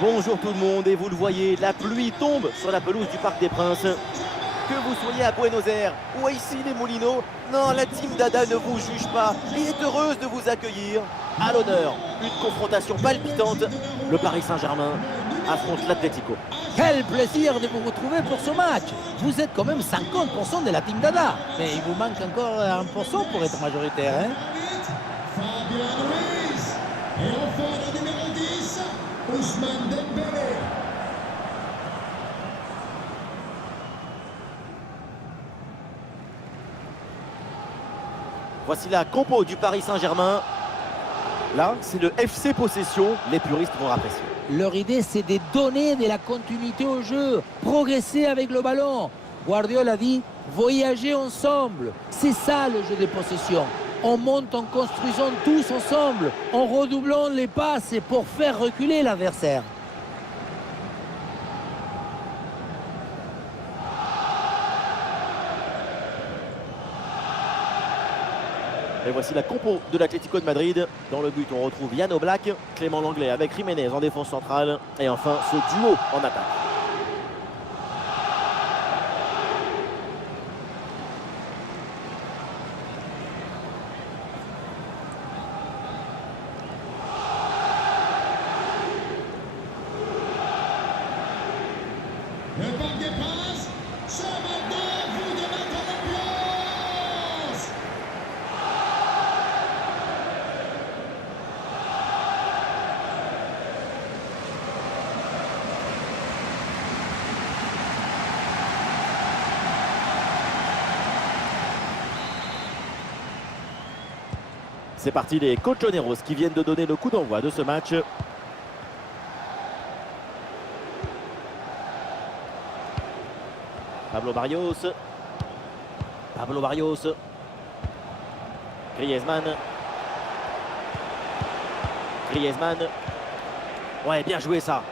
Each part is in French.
Bonjour tout le monde, et vous le voyez, la pluie tombe sur la pelouse du Parc des Princes. Que vous soyez à Buenos Aires ou à ici les Moulineaux, non, la team Dada ne vous juge pas et est heureuse de vous accueillir. À l'honneur, une confrontation palpitante, le Paris Saint-Germain affronte l'Atlético. Quel plaisir de vous retrouver pour ce match. Vous êtes quand même 50% de la team Dada. Mais il vous manque encore 1% pour être majoritaire. Hein? Fabian Ruiz. Et enfin le numéro 10, Ousmane Dembélé. Voici la compo du Paris Saint-Germain. Là, c'est le FC Possession, les puristes vont apprécier. Leur idée, c'est de donner de la continuité au jeu, progresser avec le ballon. Guardiola dit, voyager ensemble. C'est ça le jeu de possession. On monte en construisant tous ensemble, en redoublant les passes pour faire reculer l'adversaire. Et voici la compo de l'Atlético de Madrid. Dans le but, on retrouve Yann Oblak, Clément Lenglet avec Jiménez en défense centrale. Et enfin, ce duo en attaque. Le Parc des Princes, c'est maintenant vous de mettre l'ambiance. C'est parti, les Colchoneros qui viennent de donner le coup d'envoi de ce match. Pablo Barrios. Pablo Barrios. Griezmann. Griezmann. Ouais, bien joué ça.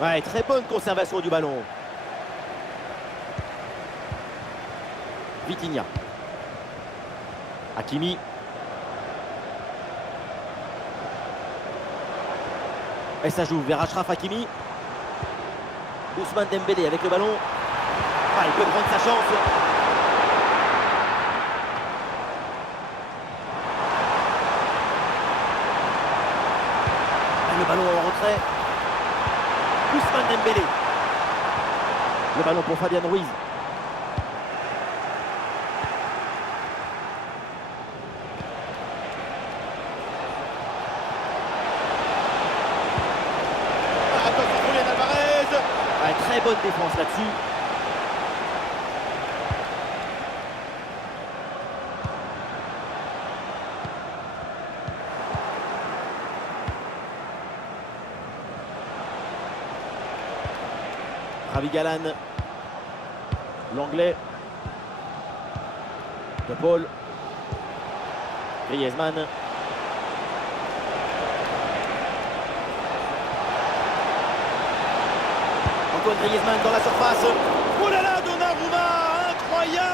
Ouais, très bonne conservation du ballon. Vitinha. Hakimi. Et ça joue vers Achraf Hakimi. Ousmane Dembélé avec le ballon. Ah, il peut prendre sa chance. Et le ballon en retrait. Ousmane Dembélé. Le ballon pour Fabian Ruiz. Très bonne défense là-dessus. Ravi Galan. L'anglais. De Paul. Griezmann. Antoine Griezmann dans la surface. Oh là là, Donnarumma, incroyable!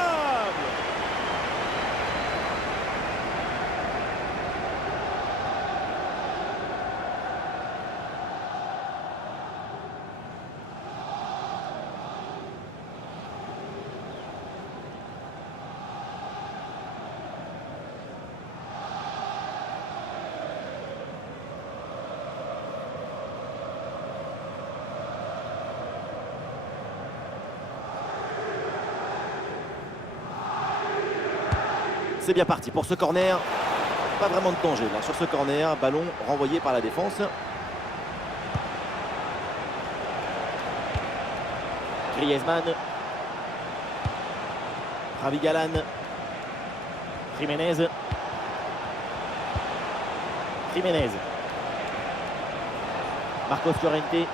C'est bien parti pour ce corner. Pas vraiment de danger là sur ce corner. Ballon renvoyé par la défense. Griezmann. Ravi Galan. Jiménez. Jiménez. Marcos Llorente.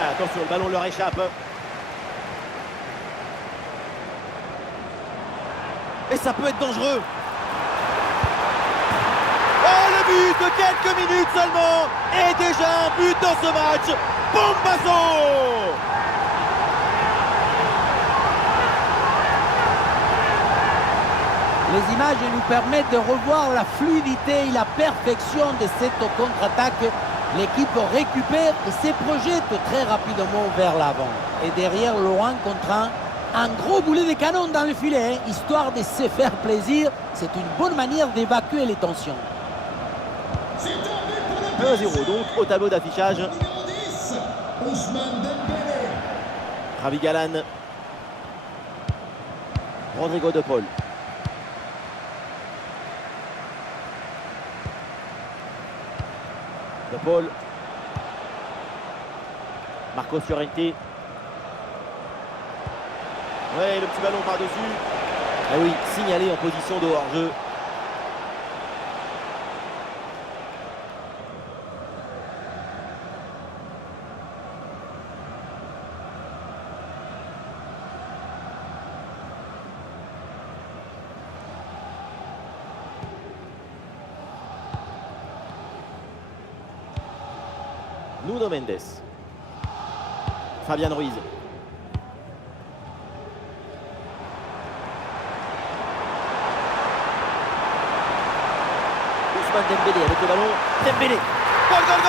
Ah, attention, le ballon leur échappe. Et ça peut être dangereux. Oh, le but de quelques minutes seulement. Et déjà un but dans ce match. Bombazo! Les images nous permettent de revoir la fluidité et la perfection de cette contre-attaque. L'équipe récupère et se projette très rapidement vers l'avant. Et derrière, Laurent contre un gros boulet de canon dans le filet, hein, histoire de se faire plaisir. C'est une bonne manière d'évacuer les tensions. C'est un but pour le 1-0 donc au tableau d'affichage. numéro 10, Ousmane Dembélé. Ravi Galan. Rodrigo de Paul. De Paul. Marcos Llorente. Ouais, le petit ballon par-dessus. Ah oui, signalé en position de hors-jeu. Nuno Mendes. Fabian Ruiz. Ousmane Dembélé avec le ballon. Dembélé. Gol, gol,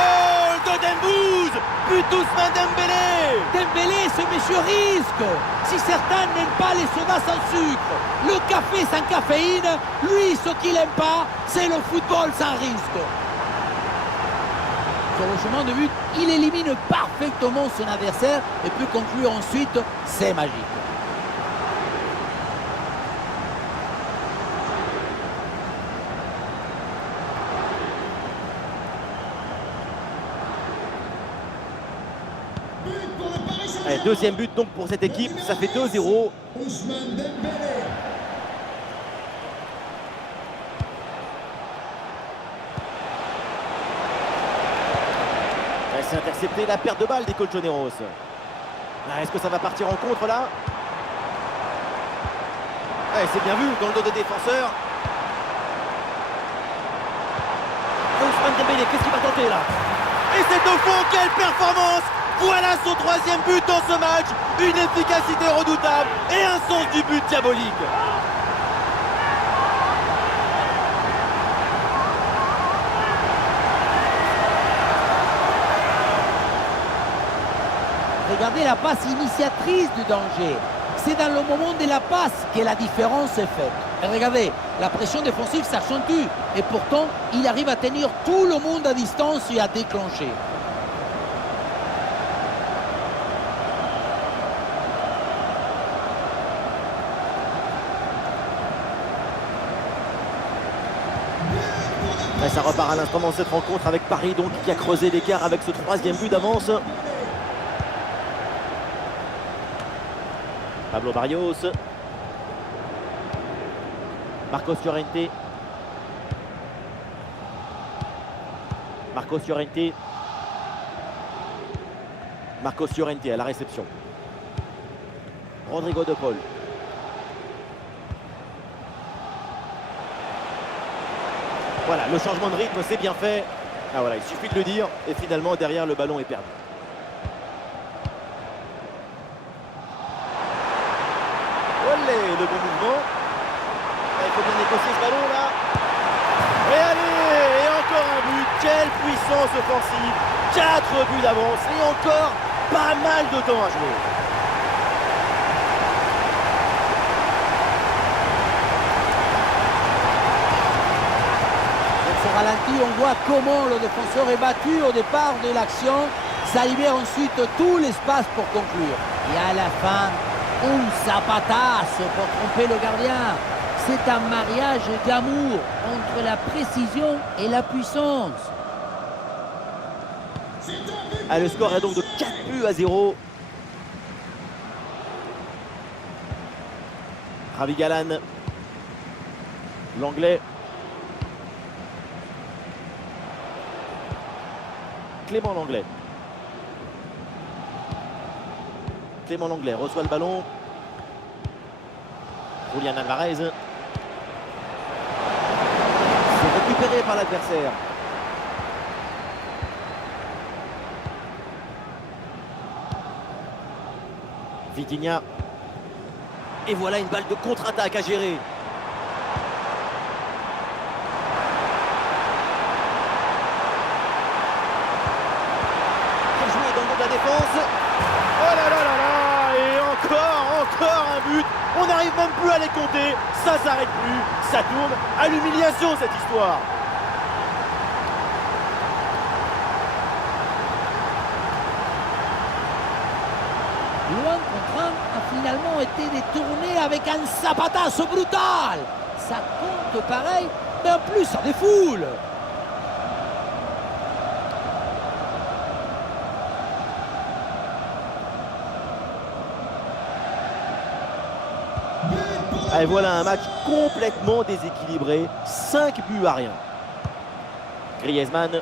gol de Dembouz. But d'Ousmane Dembélé. Dembélé, ce monsieur risque. Si certains n'aiment pas les sodas sans sucre, le café sans caféine, lui, ce qu'il n'aime pas, c'est le football sans risque. Sur le chemin de but, il élimine parfaitement son adversaire et peut conclure ensuite, c'est magique. But pour le Paris Allez, Saint-Germain. deuxième but donc pour cette équipe, ça fait 2-0. Ousmane Dembélé. C'est intercepté la perte de balle des Colchoneros. Est-ce que ça va partir en contre là? C'est bien vu dans le dos des défenseurs. Ousmane Dembélé, qu'est-ce qu'il va tenter là? Et c'est au fond, quelle performance! Voilà son troisième but dans ce match. Une efficacité redoutable et un sens du but diabolique. Regardez la passe initiatrice du danger. C'est dans le moment de la passe que la différence est faite. Et regardez, la pression défensive s'accentue. Et pourtant, il arrive à tenir tout le monde à distance et à déclencher. Et ça repart à l'instant dans cette rencontre avec Paris donc qui a creusé l'écart avec ce troisième but d'avance. Pablo Barrios. Marcos Llorente. Marcos Llorente. Marcos Llorente à la réception. Rodrigo de Paul. Voilà, le changement de rythme, c'est bien fait. Ah voilà, il suffit de le dire. Et finalement, derrière, le ballon est perdu. Olé, le bon mouvement. Il faut bien négocier ce ballon là. Et allez, et encore un but. Quelle puissance offensive. 4 buts d'avance et encore pas mal de temps à jouer. Dans ce ralenti, on voit comment le défenseur est battu au départ de l'action. Ça libère ensuite tout l'espace pour conclure. Et à la fin, un zapatazo pour tromper le gardien. C'est un mariage d'amour entre la précision et la puissance. Ah, le score est donc de 4 buts à 0. Ravi Galan. L'anglais. Clément Langlais. Clément Langlais reçoit le ballon. Julian Alvarez. C'est récupéré par l'adversaire. Vitinha. Et voilà une balle de contre-attaque à gérer. la défense. Oh là là là là. Et encore un but. On n'arrive même plus à les compter. Ça s'arrête plus. Ça tourne à l'humiliation cette histoire. Luan Contran a finalement été détourné avec un zapatazo brutal. Ça compte pareil, mais en plus ça défoule. Et voilà un match complètement déséquilibré. 5 buts à rien. Griezmann.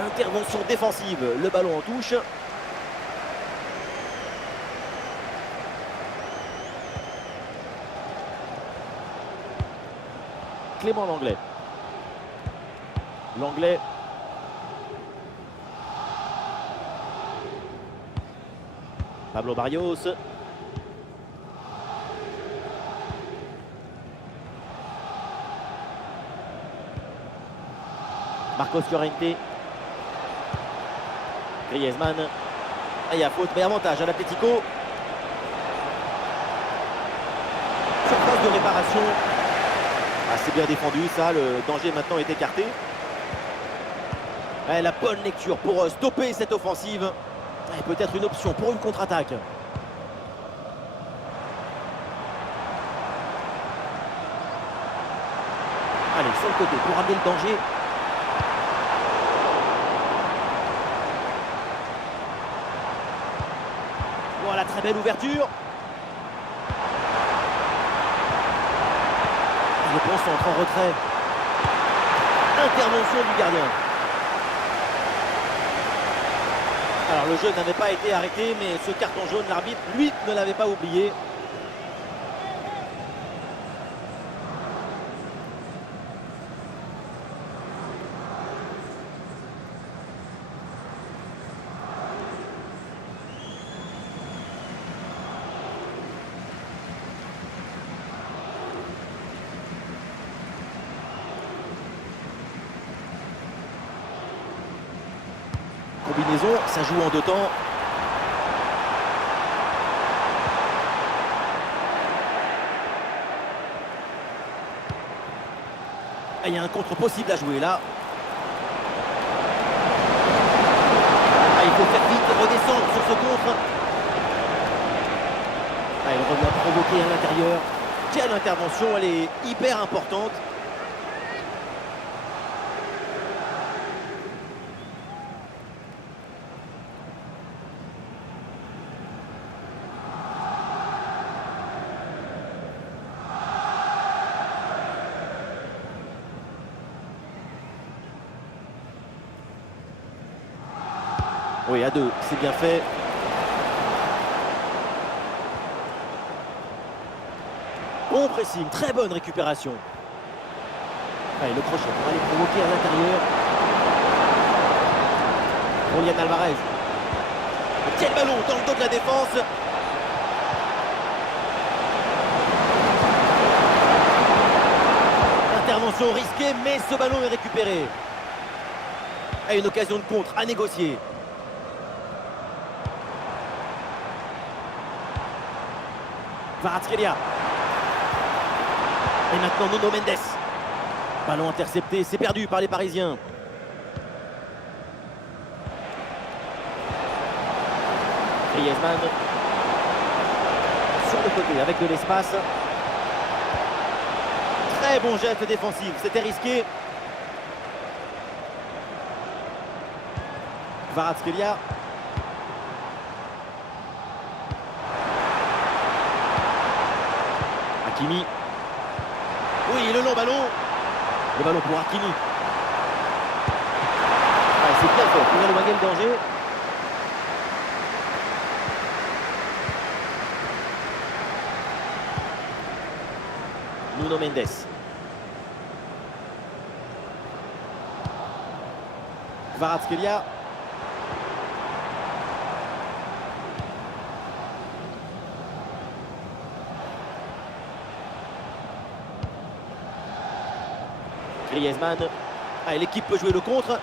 Intervention défensive. Le ballon en touche. Clément Langlais. Langlais. Pablo Barrios. Marcos Llorente. Griezmann. Il y a faute, mais avantage à l'Atlético. Surface de réparation. C'est bien défendu, ça. Le danger maintenant est écarté. La bonne lecture pour stopper cette offensive. Peut-être une option pour une contre-attaque. Allez, sur le côté pour amener le danger. Voilà, très belle ouverture. Le bon centre en retrait. Intervention du gardien. Alors le jeu n'avait pas été arrêté, mais ce carton jaune, l'arbitre, lui, ne l'avait pas oublié. Combinaison, ça joue en deux temps. Il y a un contre possible à jouer là. Il faut faire vite et redescendre sur ce contre. Il revient provoquer à l'intérieur. Quelle intervention, elle est hyper importante. Oui, à deux, c'est bien fait. Bon pressing, très bonne récupération. Allez, le crochet pour aller provoquer à l'intérieur. Julián Alvarez. Quel ballon dans le dos de la défense. Intervention risquée, mais ce ballon est récupéré. Et une occasion de contre à négocier. Kvaratskhelia. Et maintenant Nuno Mendes. Ballon intercepté, c'est perdu par les Parisiens. Griezmann. Sur le côté avec de l'espace. Très bon geste défensif, c'était risqué. Kvaratskhelia. Hakimi. Oui, le long ballon. Le ballon pour Hakimi. C'est bien fait pour éloigner le danger. Nuno Mendes. Kvaratskhelia. Griezmann. L'équipe peut jouer le contre.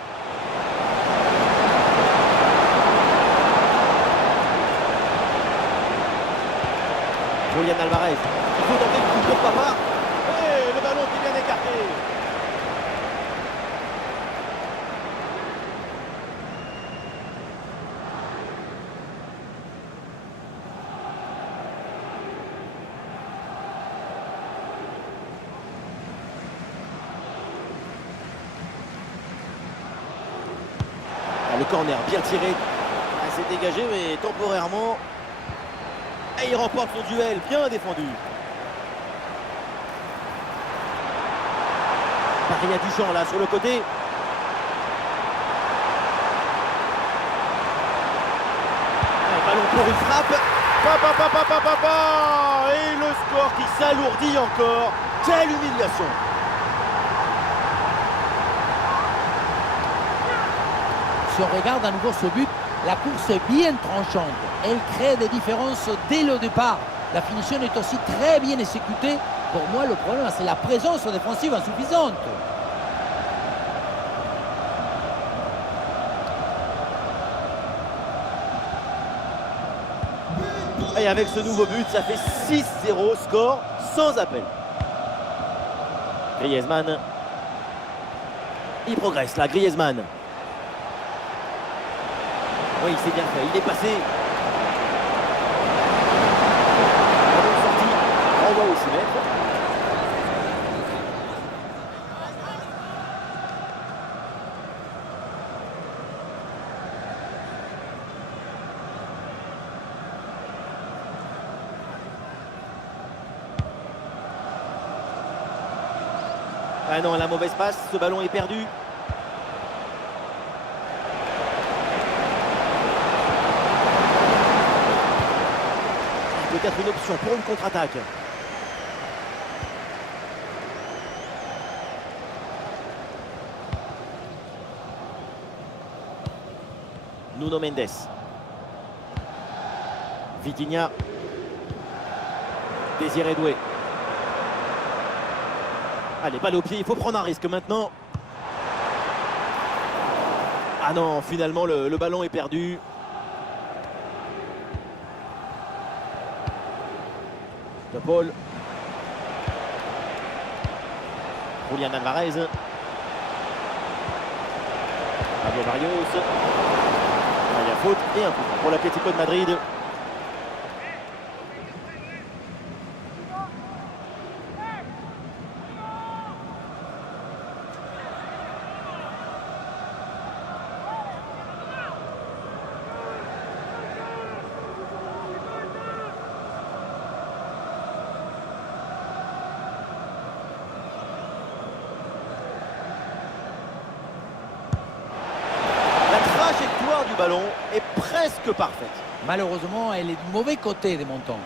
Julian Alvarez. Il faut tenter le coup, pourquoi pas. Et le ballon qui est bien écarté. Ah, le corner bien tiré. Ah, c'est dégagé mais temporairement. Et il remporte son duel, bien défendu. Maria Duchamp là sur le côté. Un ballon pour une frappe. Et le score qui s'alourdit encore. Quelle humiliation. Si on regarde à nouveau ce but, la course est bien tranchante. Elle crée des différences dès le départ. La finition est aussi très bien exécutée. Pour moi, le problème, c'est la présence défensive insuffisante. Et avec ce nouveau but, ça fait 6-0, score sans appel. Griezmann. Il progresse là, Griezmann. Oui, c'est bien fait, il est passé. Ballon sorti, renvoi au 6 mètres. Ah non, la mauvaise passe, ce ballon est perdu. Peut-être une option pour une contre-attaque. Nuno Mendes. Vitinha. Désiré Doué. Allez, balle au pied, il faut prendre un risque maintenant. Ah non, finalement le ballon est perdu. De Paul. Julian Alvarez. Pablo Barrios. Il y a faute et un coup franc pour l'Atlético de Madrid. Du ballon est presque parfaite. Malheureusement, elle est du mauvais côté des montants.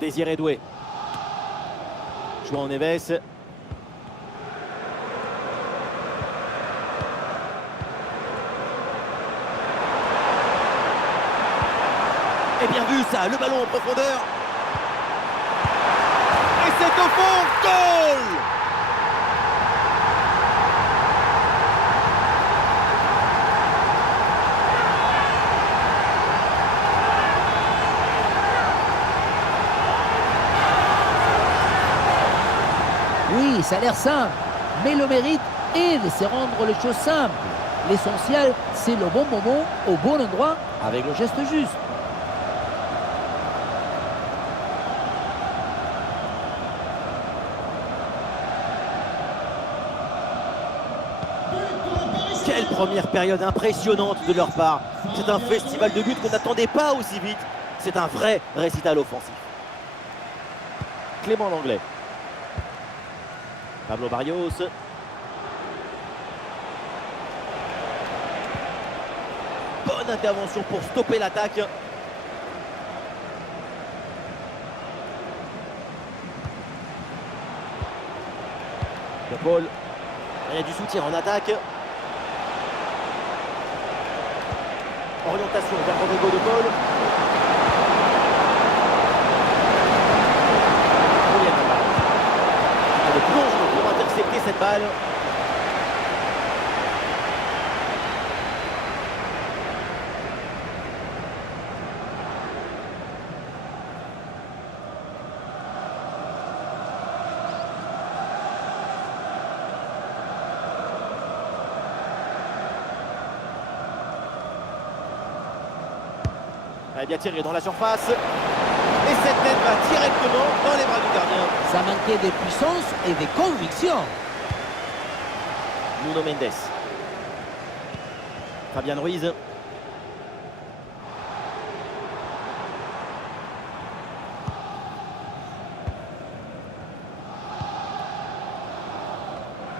Désiré Doué. João Neves. Et bien vu ça, le ballon en profondeur. Et c'est au fond, goal! Oui, ça a l'air simple, mais le mérite est de se rendre les choses simples. L'essentiel, c'est le bon moment, au bon endroit, avec le geste juste. Quelle première période impressionnante de leur part. C'est un festival de buts qu'on n'attendait pas aussi vite. C'est un vrai récital offensif. Clément Langlais. Pablo Barrios. Bonne intervention pour stopper l'attaque. De Paul. Il y a du soutien en attaque. Orientation vers Rodrigo de Paul. cette balle. Elle est bien tirée dans la surface. Et cette tête va directement dans les bras du gardien. Ça manquait de puissance et de conviction. Nuno Mendes. Fabian Ruiz.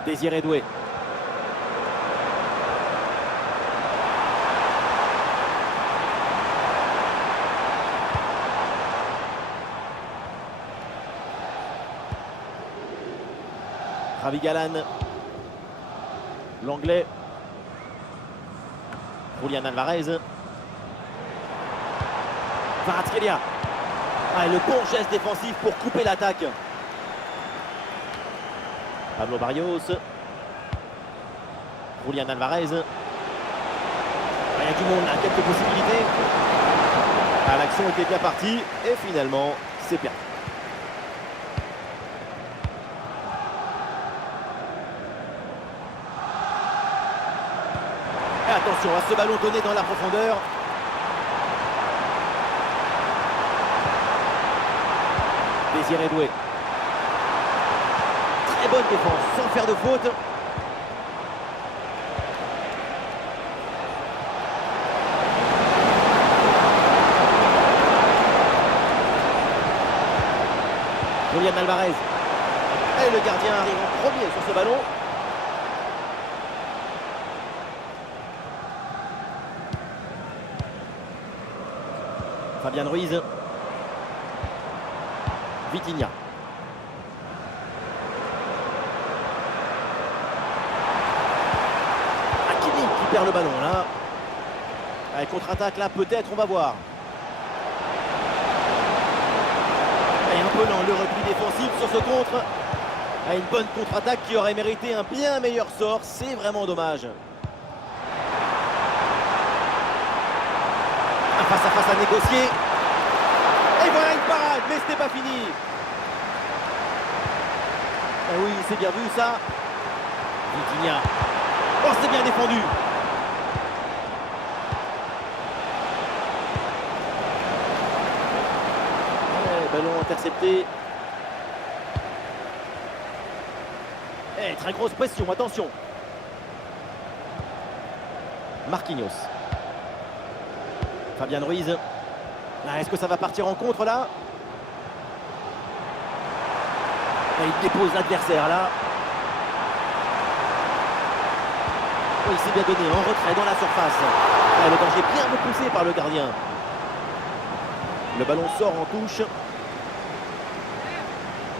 Désiré Doué. Ravi Galan. L'anglais. Julian Alvarez. Kvaratskhelia. Ah, et le bon geste défensif pour couper l'attaque. Pablo Barrios. Julian Alvarez. Ah, il y a du monde là, quelques possibilités. Ah, l'action était bien partie et finalement c'est perdu. Et attention à ce ballon donné dans la profondeur. Désiré Doué. Très bonne défense, sans faire de faute. Julian Alvarez. Et le gardien arrive en premier sur ce ballon. Fabian Ruiz. Vitinha. Hakimi qui perd le ballon là. Allez, contre-attaque là, peut-être, on va voir. Et un peu lent le repli défensif sur ce contre. Ah, une bonne contre-attaque qui aurait mérité un bien meilleur sort. C'est vraiment dommage. Un face-à-face à négocier. Et voilà une parade, mais ce n'est pas fini. Ah oui, c'est bien vu ça. Vitinha. Oh, c'est bien défendu. Ballon intercepté. Et très grosse pression, attention. Marquinhos. Fabian Ruiz. Est-ce que ça va partir en contre là? Et il dépose l'adversaire là. Oh, il s'est bien donné en retrait dans la surface. Le danger bien repoussé par le gardien. Le ballon sort en touche.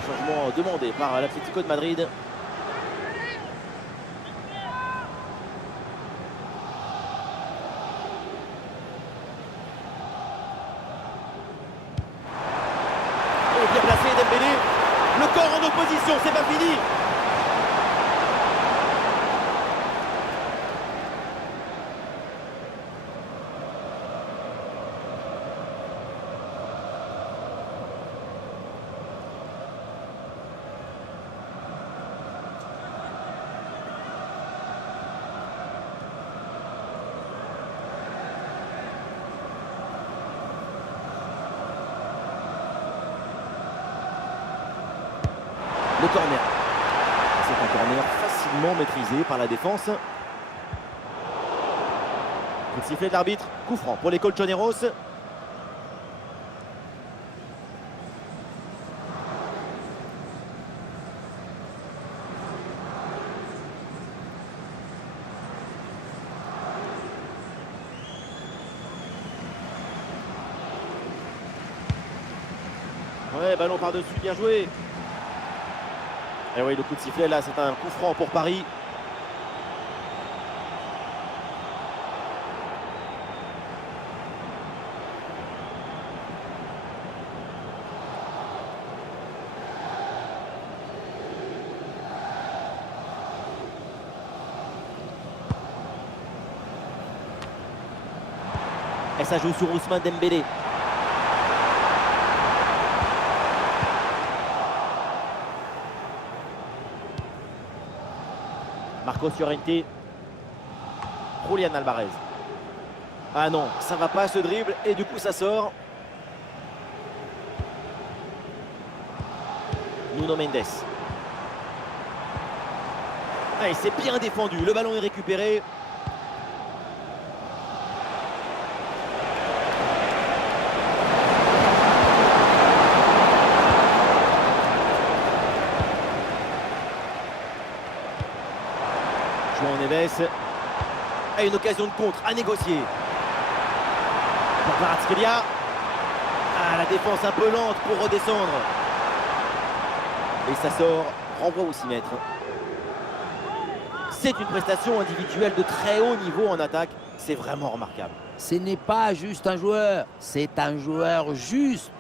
Changement demandé par l'Atlético de Madrid. Et bien placé Dembélé. Le corps en opposition, c'est pas fini. Le corner. C'est un corner facilement maîtrisé par la défense. Coup de sifflet de l'arbitre. Coup franc pour les Colchoneros. Ouais, ballon par-dessus, bien joué. Et oui, le coup de sifflet là, c'est un coup franc pour Paris. Et ça joue sur Ousmane Dembélé. Marcos Llorente. Julián Alvarez. Ah non, ça va pas ce dribble et du coup ça sort. Nuno Mendes. Ah, et c'est bien défendu, le ballon est récupéré. João Neves. Et une occasion de contre à négocier. Pour Kvaratskhelia. Ah, la défense un peu lente pour redescendre. Et ça sort, renvoie au 6 mètres. C'est une prestation individuelle de très haut niveau en attaque. C'est vraiment remarquable. Ce n'est pas juste un joueur, c'est un joueur juste.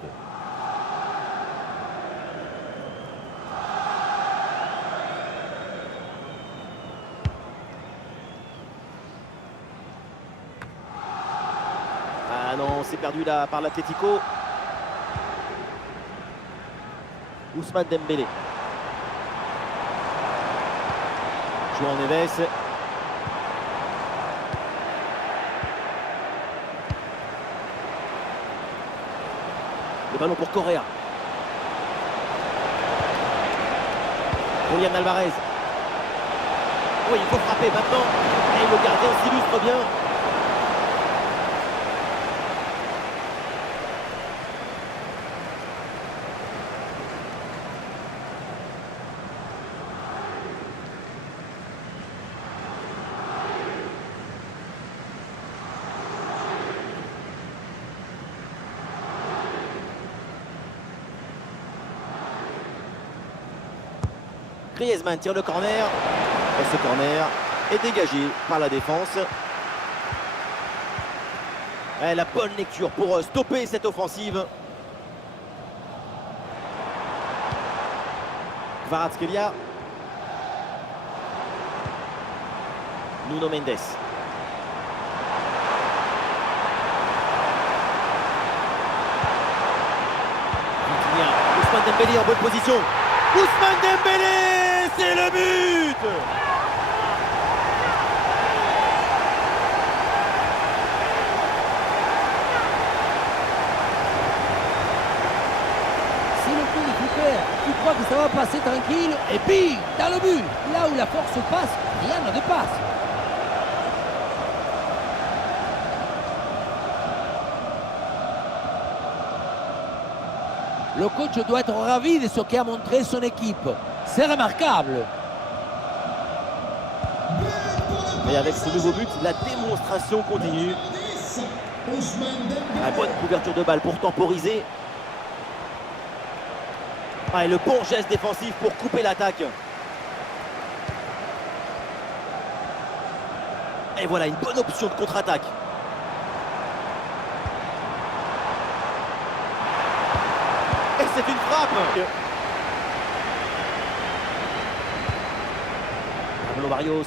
Ah non, c'est perdu là par l'Atlético. Ousmane Dembélé. João Neves. Le ballon pour Correa. Julián Alvarez. Oui, il faut frapper maintenant. Et le gardien s'illustre bien. Griezmann tire le corner. Et ce corner est dégagé par la défense. Et la bonne lecture pour stopper cette offensive. Kvaratskhelia. Nuno Mendes. Vitinha. Ousmane Dembélé en bonne position. Ousmane Dembélé, c'est le but! C'est le coup de super. Tu crois que ça va passer tranquille et puis dans le but. Là où la force passe, rien ne dépasse. Le coach doit être ravi de ce qu'a montré son équipe. C'est remarquable. Et avec ce nouveau but, la démonstration continue. La bonne couverture de balle pour temporiser. Ah, et le bon geste défensif pour couper l'attaque. Et voilà une bonne option de contre-attaque. Et c'est une frappe. Pablo Barrios.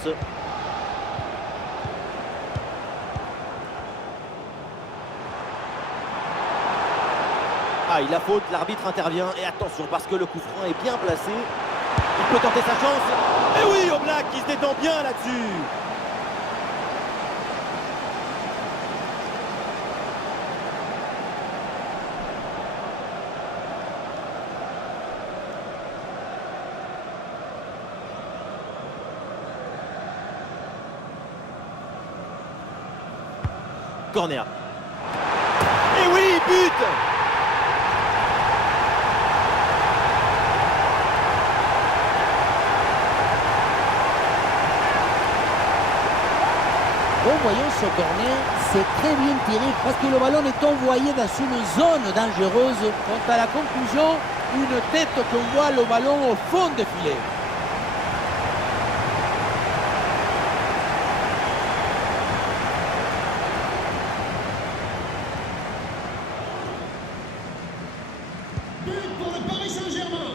Ah, il a faute, l'arbitre intervient. Et attention, parce que le coup franc est bien placé. Il peut tenter sa chance. Et oui, Oblak qui se détend bien là-dessus. Corner. Et oui, but! Bon, voyons ce corner, c'est très bien tiré parce que le ballon est envoyé dans une zone dangereuse. Quant à la conclusion, une tête qu'on voit le ballon au fond des filets. But pour le Paris Saint-Germain.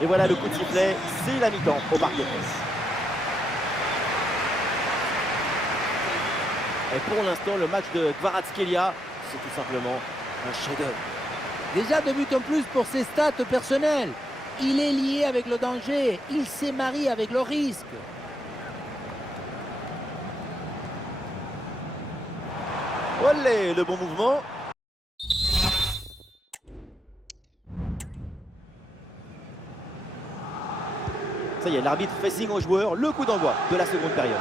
Et voilà le coup de sifflet, c'est la mi-temps au Parc des Princes. Et pour l'instant, le match de Kvaratskhelia c'est tout simplement un chef-d'œuvre. Déjà 2 buts en plus pour ses stats personnelles. Il est lié avec le danger, il s'est marié avec le risque. Olé, le bon mouvement. Ça y est, l'arbitre fait signe aux joueurs, le coup d'envoi de la seconde période.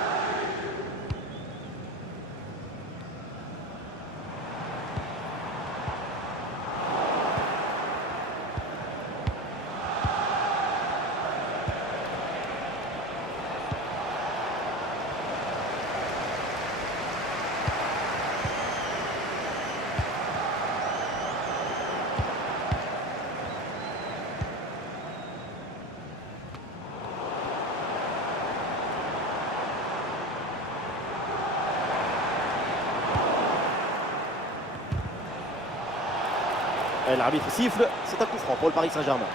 Et l'arbitre siffle, c'est un coup franc pour le Paris Saint-Germain.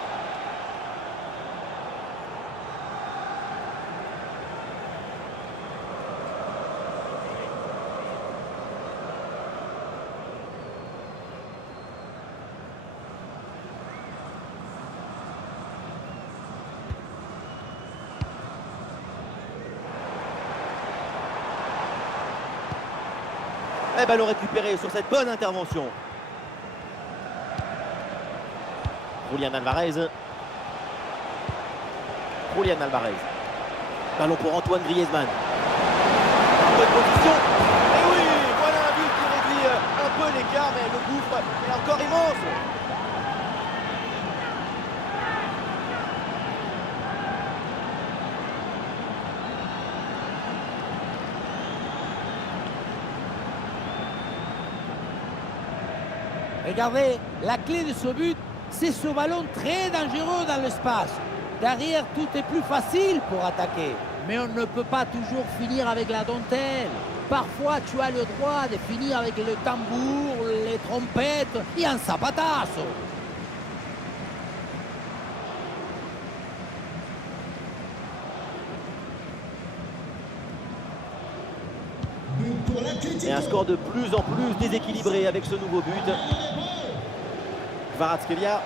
Et ballon récupéré sur cette bonne intervention. Julián Alvarez. Julián Alvarez. Ballon pour Antoine Griezmann. Bonne position. Et oui, voilà un but qui réduit un peu l'écart, mais le gouffre est encore immense. Regardez, la clé de ce but, c'est ce ballon très dangereux dans l'espace. Derrière, tout est plus facile pour attaquer. Mais on ne peut pas toujours finir avec la dentelle. Parfois, tu as le droit de finir avec le tambour, les trompettes et un zapatazo. Et un score de plus en plus déséquilibré avec ce nouveau but. Kvaratskhelia.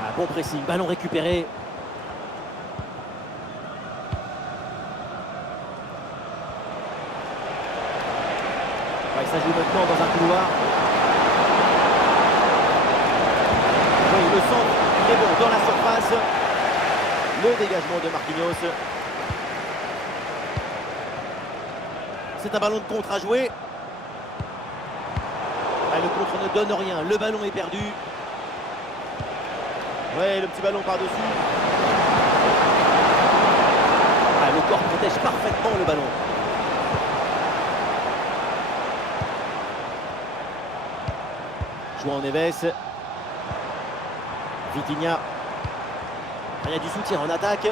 Un bon pressing, ballon récupéré. Il s'agit maintenant dans un couloir. Oui, le centre est bon dans la surface. Le dégagement de Marquinhos. C'est un ballon de contre à jouer. Ah, le contre ne donne rien. Le ballon est perdu. Ouais, le petit ballon par-dessus. Ah, le corps protège parfaitement le ballon. João Neves. Vitinha. Il y a du soutien en attaque.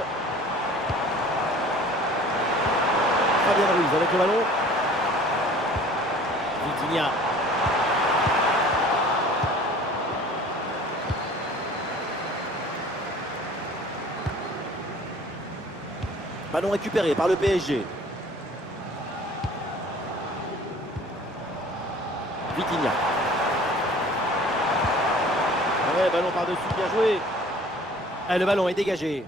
Fabian Ruiz avec le ballon. Vitinha. Ballon récupéré par le PSG. Vitinha. Ouais, ballon par-dessus, bien joué. Ah, le ballon est dégagé.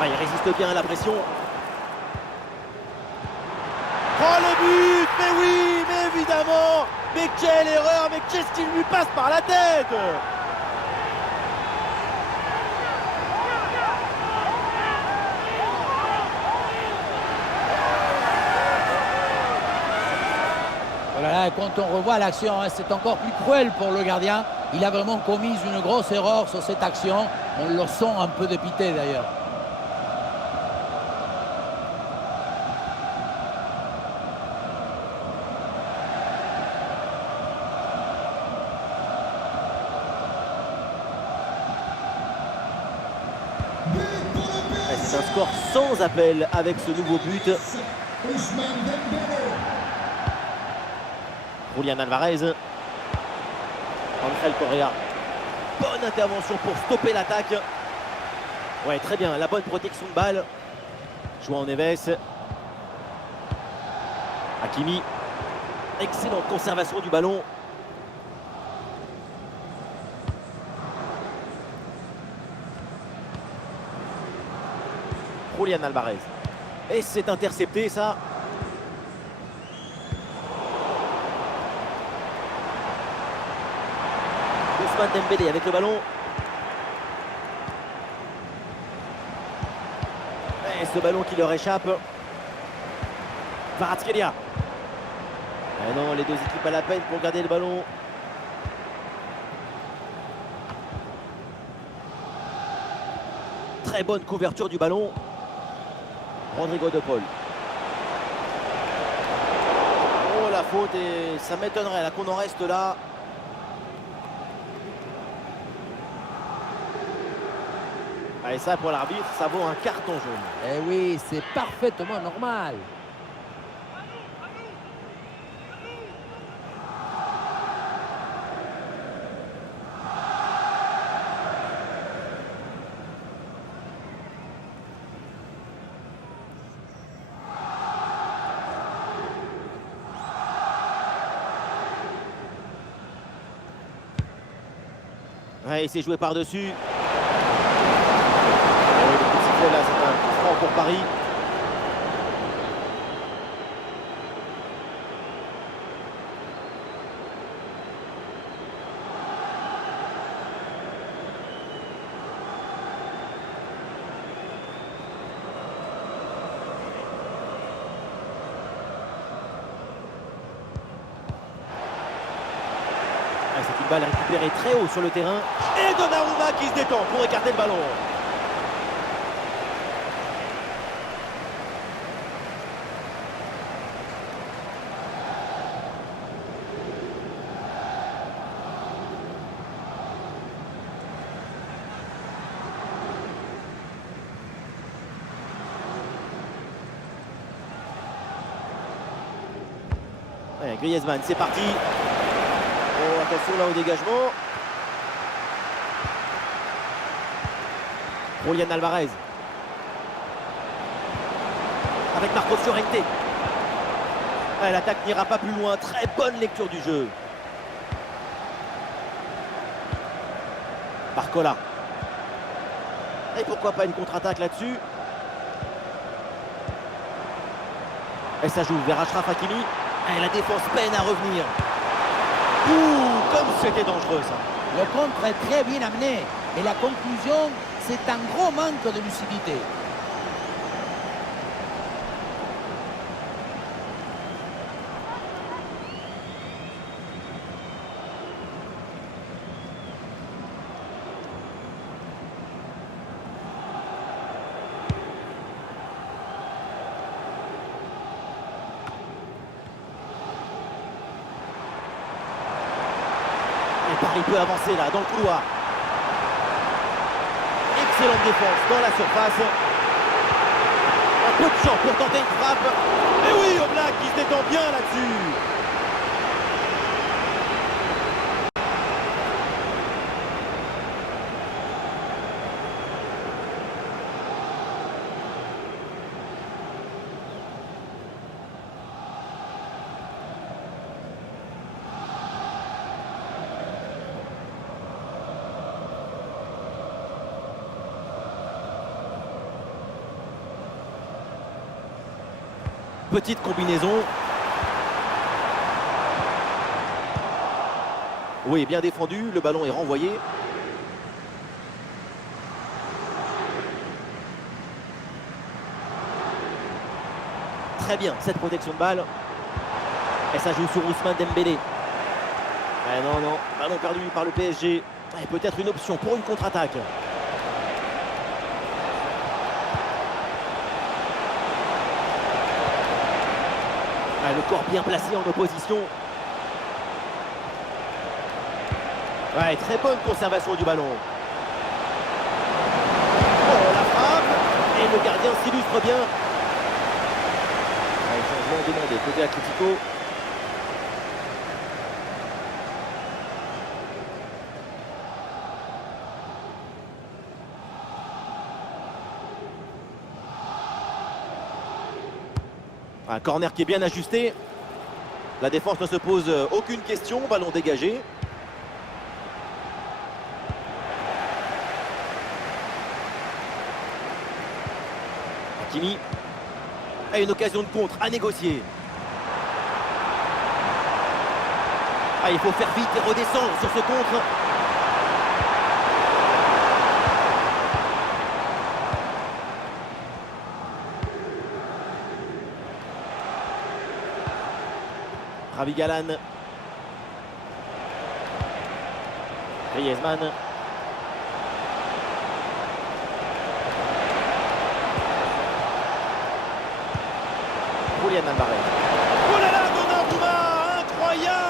Ah, il résiste bien à la pression. Oh, le but! Mais oui, mais évidemment! Mais quelle erreur! Mais qu'est-ce qui lui passe par la tête? Voilà, quand on revoit l'action, c'est encore plus cruel pour le gardien. Il a vraiment commis une grosse erreur sur cette action. On le sent un peu dépité d'ailleurs. C'est un score sans appel avec ce nouveau but. Julián Alvarez. Ángel Correa. bonne intervention pour stopper l'attaque. Ouais, très bien, la bonne protection de balle. João Neves. Hakimi. Excellente conservation du ballon. Julián Alvarez. Et c'est intercepté ça. Ousmane Dembélé avec le ballon. Et ce ballon qui leur échappe. Kvaratskhelia. Et non, les deux équipes à la peine pour garder le ballon. Très bonne couverture du ballon. Rodrigo de Paul. Oh, la faute, et ça m'étonnerait là qu'on en reste là. Et ça, pour l'arbitre, ça vaut un carton jaune. Eh oui, c'est parfaitement normal. Ouais, il s'est joué par-dessus. Là, c'est un coup franc pour Paris. C'est une balle récupérée très haut sur le terrain. Et Donnarumma qui se détend pour écarter le ballon. Ouais, Griezmann, c'est parti. Oh, attention là au dégagement. Julián Alvarez. Avec Marcos Llorente. Ouais, l'attaque n'ira pas plus loin. Très bonne lecture du jeu. Barcola. Et pourquoi pas une contre-attaque là-dessus. Et ça joue vers Achraf Hakimi. Et la défense peine à revenir. Ouh, comme c'était dangereux ça. Le contre est très bien amené. Et la conclusion, c'est un gros manque de lucidité. Paris peut avancer là dans le couloir. Excellente défense dans la surface. Un peu de champ pour tenter une frappe. Et oui, Oblak qui se détend bien là-dessus. Petite combinaison. Oui, bien défendu. Le ballon est renvoyé. Très bien, cette protection de balle. Et ça joue sur Ousmane Dembélé. Non, non, ballon perdu par le PSG. Et peut-être une option pour une contre-attaque. Le corps bien placé en opposition. Ouais, très bonne conservation du ballon. Oh, la frappe. Et le gardien s'illustre bien. Changement demandé côté Atlético. Un corner qui est bien ajusté. La défense ne se pose aucune question. Ballon dégagé. Hakimi a une occasion de contre à négocier. Ah, il faut faire vite et redescendre sur ce contre. Ravi Galan. Griezmann. Julian Alvarez. Oh là là, Donnarumma, incroyable!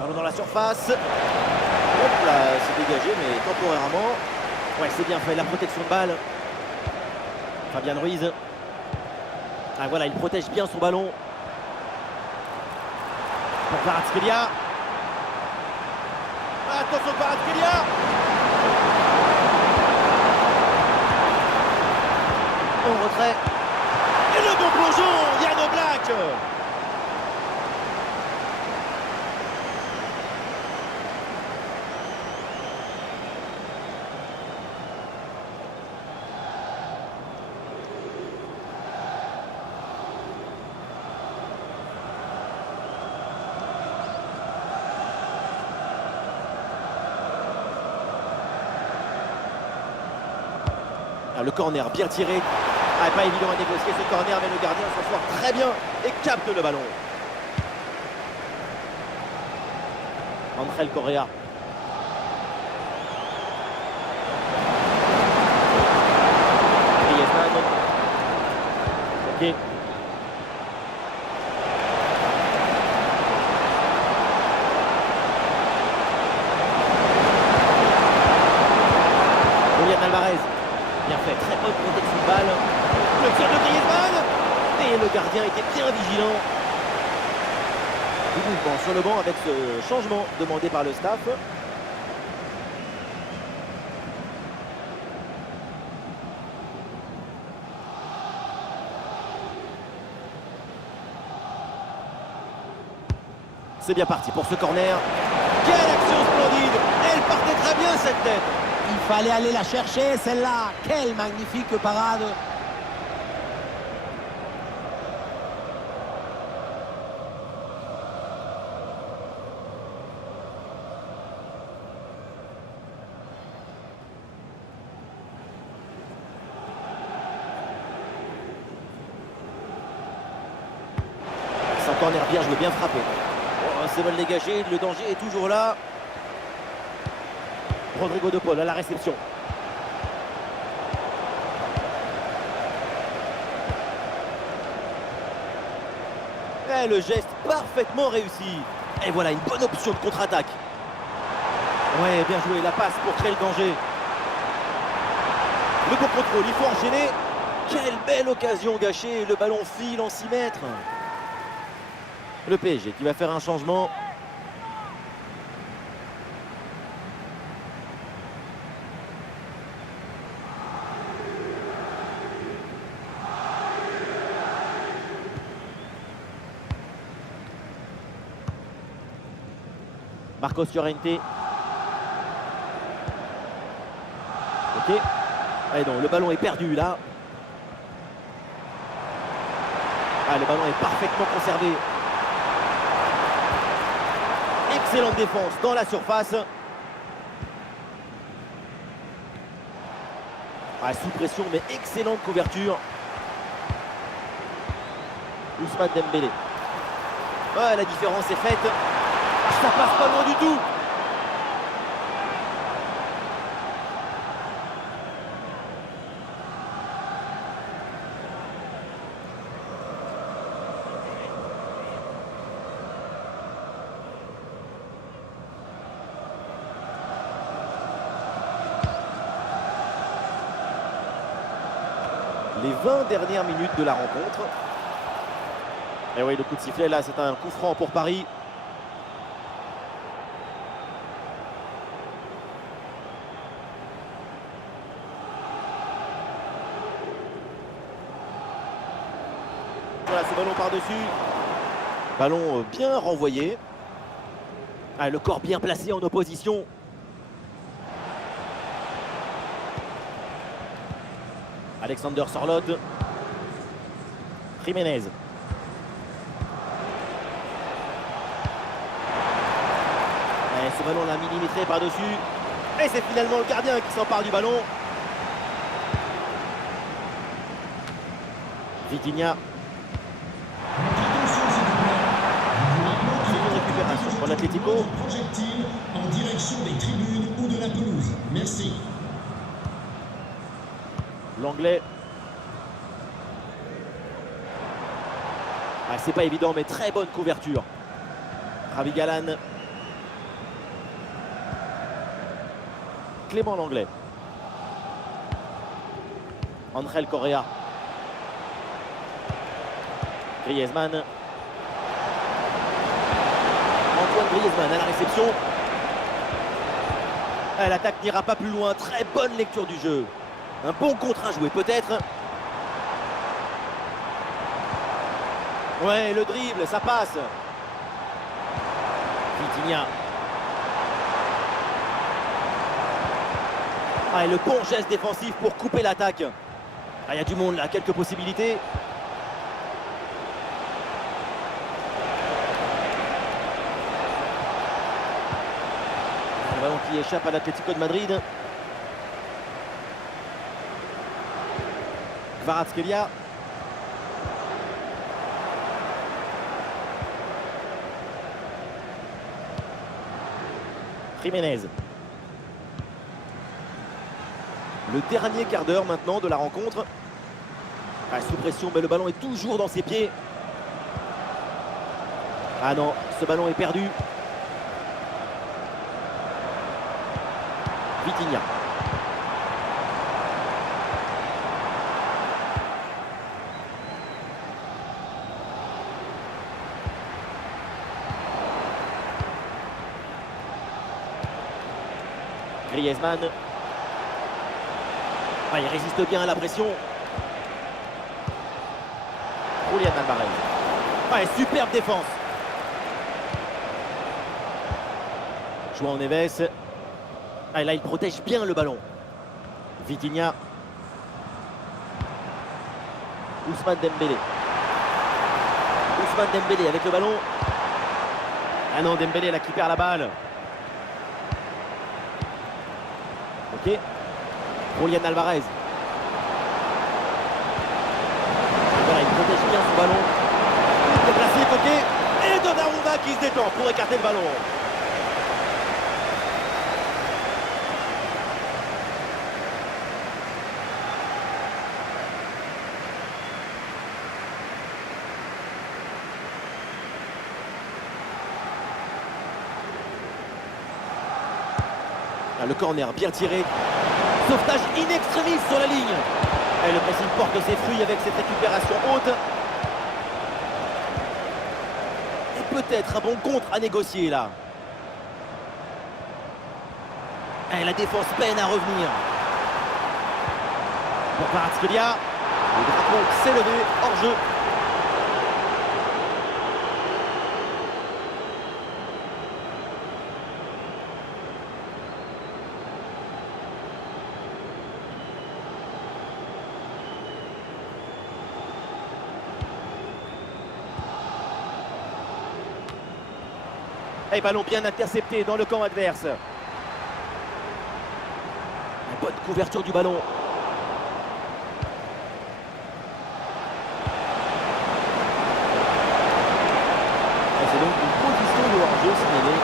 Ballon dans la surface. Hop là, c'est dégagé, mais temporairement. Ouais, c'est bien fait, la protection de balle. Fabian Ruiz. Ah voilà, il protège bien son ballon. Pour Kvaratskhelia. Attention Kvaratskhelia. En retrait. Et le bon plongeon, Yann Oblak. Ah, le corner bien tiré. Ah, pas évident à négocier ce corner, mais le gardien s'en sort très bien et capte le ballon. Angel Correa. Griezmann. Ok. Julian Alvarez. Bien fait, très bonne protection de balle. Le tir de Griezmann. Et le gardien était bien vigilant. Du mouvement sur le banc avec ce changement demandé par le staff. C'est bien parti pour ce corner. Quelle action splendide. Elle partait très bien cette tête. Il fallait aller la chercher, celle-là. Quelle magnifique parade. C'est un corner bien joué, bien frappé. Oh, c'est mal dégagé, le danger est toujours là. Rodrigo de Paul à la réception. Et le geste parfaitement réussi. Et voilà une bonne option de contre-attaque. Ouais, bien joué, la passe pour créer le danger. Le bon contrôle, il faut enchaîner. Quelle belle occasion gâchée, le ballon file en 6 mètres. Le PSG qui va faire un changement. Marcos Llorente. Ok. Allez non, le ballon est perdu là. Ah, le ballon est parfaitement conservé. Excellente défense dans la surface. Ah, sous pression, mais excellente couverture. Ousmane Dembélé. Ouais, la différence est faite. Ça passe pas loin du tout. les 20 dernières minutes de la rencontre. Et oui, le coup de sifflet, là, c'est un coup franc pour Paris. Voilà, ce ballon par-dessus. Ballon bien renvoyé. Ah, le corps bien placé en opposition. Alexander Sorloth. Jiménez. Et ce ballon l'a millimétré par-dessus. Et c'est finalement le gardien qui s'empare du ballon. Vitinha. C'est une récupération pour l'Atlético. Projectile en direction des tribunes ou de la pelouse. Merci. L'anglais. Ah, c'est pas évident, mais très bonne couverture. Ravi Galan. Clément Langlais. Angel Correa. Griezmann. Antoine Griezmann à la réception. Ah, l'attaque n'ira pas plus loin. Très bonne lecture du jeu. Un bon contre à jouer peut-être. Ouais, le dribble, ça passe. Vitinha. Ah, et le bon geste défensif pour couper l'attaque. Ah, il y a du monde là, quelques possibilités. Le ballon qui échappe à l'Atlético de Madrid. Kvaratskhelia. Jiménez. Le dernier quart d'heure maintenant de la rencontre. Ah, sous pression, mais le ballon est toujours dans ses pieds. Ah non, ce ballon est perdu. Vitinha. Griezmann. Ah, il résiste bien à la pression. Julián Alvarez. Ah, et superbe défense. João Neves. Ah, et là, il protège bien le ballon. Vitinha. Ousmane Dembélé. Ousmane Dembélé avec le ballon. Ah non, Dembélé là qui perd la balle. Ok. Julián Alvarez. Voilà, il protège bien son ballon. Déplacé côté. Et Donnarumma qui se détend pour écarter le ballon. Le corner bien tiré. Sauvetage in extremis sur la ligne. Et le pressing porte ses fruits avec cette récupération haute. Et peut-être un bon contre à négocier là. Et la défense peine à revenir. Pour Kvaratskhelia. Le drapeau s'est levé hors jeu. Et ballon bien intercepté dans le camp adverse. Une bonne couverture du ballon. Et c'est donc une position de hors-jeu signalée.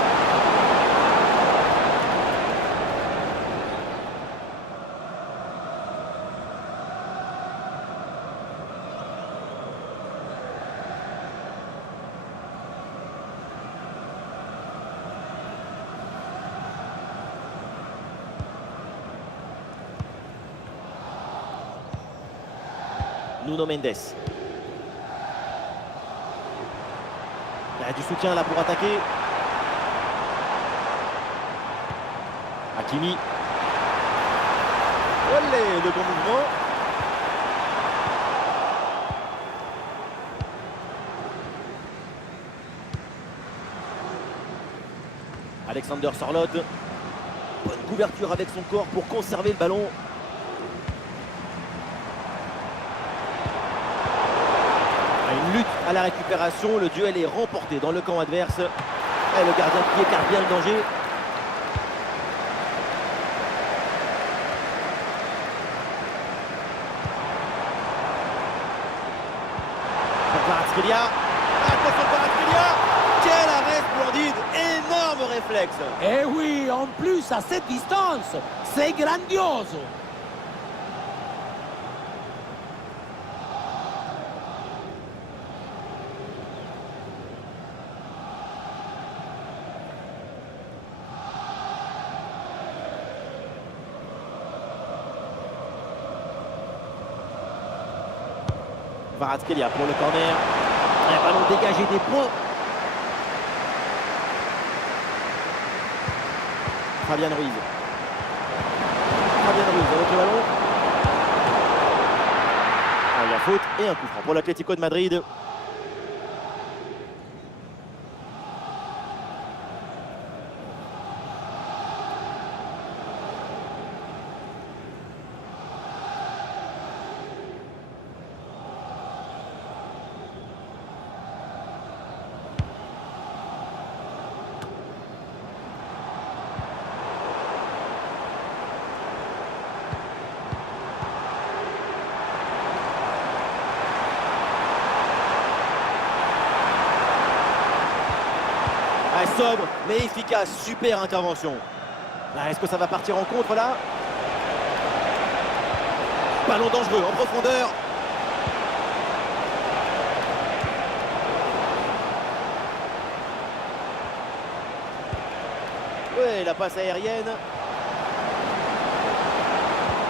Nuno Mendes. Il y a du soutien là pour attaquer. Hakimi. Olé, le bon mouvement. Alexander Sorloth. Bonne couverture avec son corps pour conserver le ballon. Une lutte à la récupération. Le duel est remporté dans le camp adverse. Et le gardien qui écarte bien le danger. Kvaratskhelia. Attention Kvaratskhelia. Quel arrêt splendide. Énorme réflexe. Eh oui, en plus à cette distance, c'est grandiose. Kvaratskhelia pour le corner. Un ballon dégagé des points. Fabian Ruiz. Fabian Ruiz avec le ballon. Il y a faute et un coup franc pour l'Atlético de Madrid. Sobre mais efficace, super intervention. Est-ce que ça va partir en contre là? Ballon dangereux en profondeur. Ouais, la passe aérienne.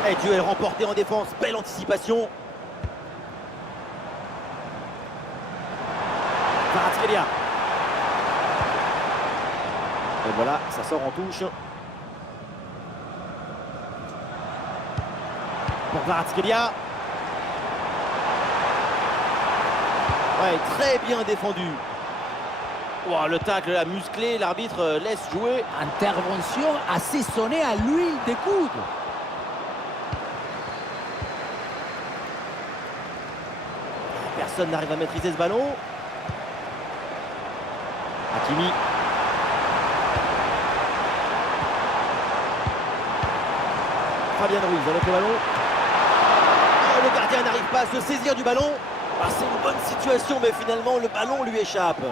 Et duel remporté en défense, belle anticipation. Kvaratskhelia. Et voilà, ça sort en touche. Pour Kvaratskhelia. Ouais, très bien défendu. Wow, le tacle a musclé, l'arbitre laisse jouer. Intervention assaisonnée à l'huile des coudes. Personne n'arrive à maîtriser ce ballon. Hakimi. Fabian Ruiz avec le ballon. Oh, le gardien n'arrive pas à se saisir du ballon. Ah, c'est une bonne situation, mais finalement le ballon lui échappe.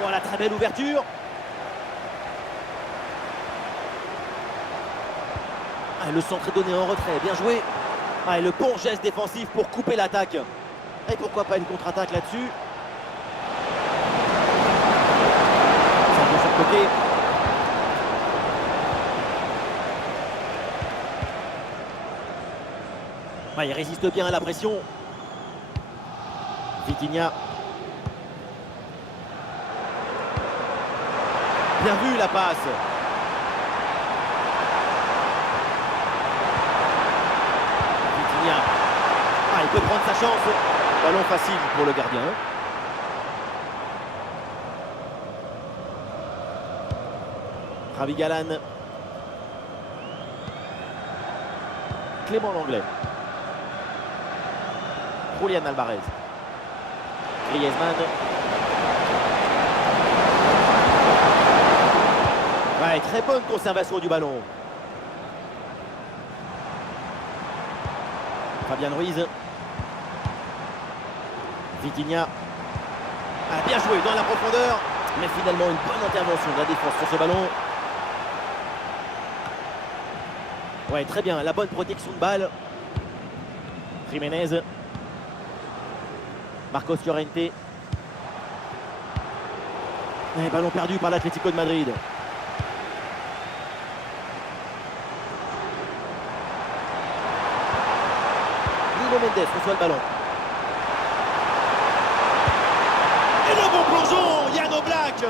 Voilà, très belle ouverture. Le centre est donné en retrait, bien joué. Et le bon geste défensif pour couper l'attaque. Et pourquoi pas une contre-attaque là-dessus. Ça joue sur le côté. Il résiste bien à la pression. Vitinha. Bien vu la passe. Vitinha. Il peut prendre sa chance. Ballon facile pour le gardien. Ravi Galan. Clément Langlais. Julian Alvarez. Griezmann. Très bonne conservation du ballon. Fabian Ruiz. Vitinha. Bien joué dans la profondeur. Mais finalement, une bonne intervention de la défense sur ce ballon. Ouais, très bien, la bonne protection de balle. Jiménez. Marcos Llorente. Et ballon perdu par l'Atlético de Madrid. Nuno Mendes reçoit le ballon. Et le bon plongeon, Yann Oblak.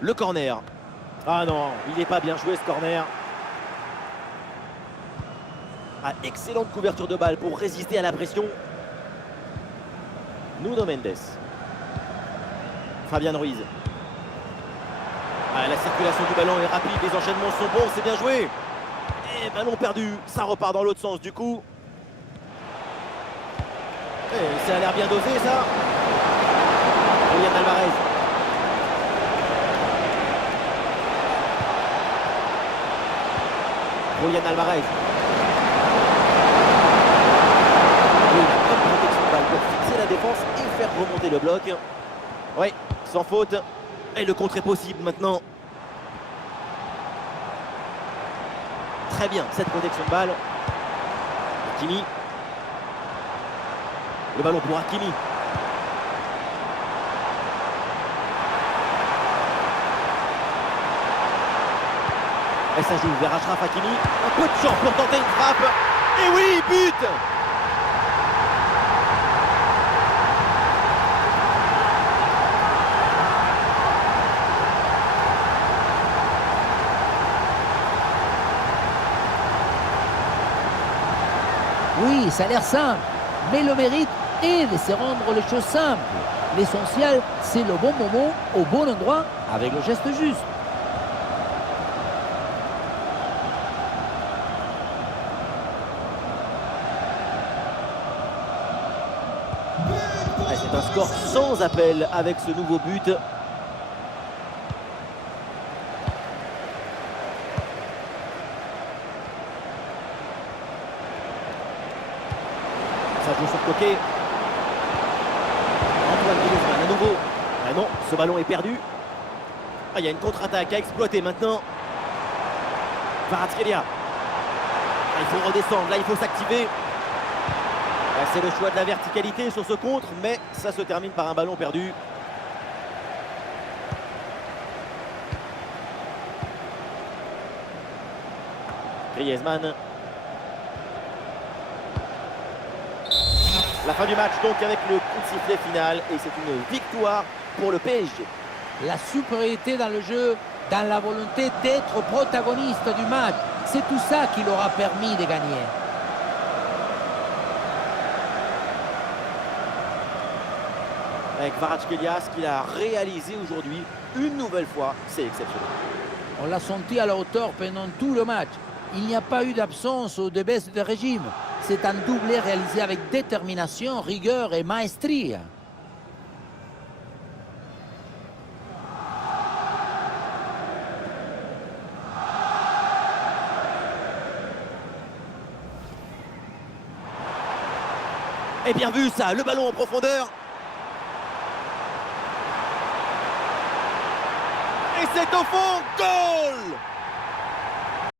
Le corner. Ah non, il n'est pas bien joué ce corner. Ah, excellente couverture de balle pour résister à la pression. Nuno Mendes. Fabian Ruiz. Ah, la circulation du ballon est rapide, les enchaînements sont bons, c'est bien joué. Et ballon perdu, ça repart dans l'autre sens du coup. Et ça a l'air bien dosé ça. Julián Alvarez. Julián Alvarez. Oui, la bonne protection de balle pour fixer la défense et faire remonter le bloc. Oui, sans faute. Et le contre est possible maintenant. Très bien, cette protection de balle. Hakimi. Le ballon pour Hakimi. Et ça joue vers Achraf Hakimi. Un peu de chance pour tenter une frappe. Et oui, but! Oui, ça a l'air simple, mais le mérite est de se rendre les choses simples. L'essentiel, c'est le bon moment, au bon endroit, avec le geste juste. C'est un score sans appel avec ce nouveau but. Ça joue sur le côté. Antoine Griezmann à nouveau. Ah non, ce ballon est perdu. Ah, il y a une contre-attaque à exploiter maintenant. Kvaratskhelia. Ah, il faut redescendre, là il faut s'activer. C'est le choix de la verticalité sur ce contre, mais ça se termine par un ballon perdu. Griezmann. La fin du match donc avec le coup de sifflet final et c'est une victoire pour le PSG. La supériorité dans le jeu, dans la volonté d'être protagoniste du match, c'est tout ça qui leur a permis de gagner. Avec Kvaratskhelia, ce qu'il a réalisé aujourd'hui, une nouvelle fois, c'est exceptionnel. On l'a senti à la hauteur pendant tout le match. Il n'y a pas eu d'absence ou de baisse de régime. C'est un doublé réalisé avec détermination, rigueur et maestria. Et bien vu ça, le ballon en profondeur. Et c'est au fond, goal!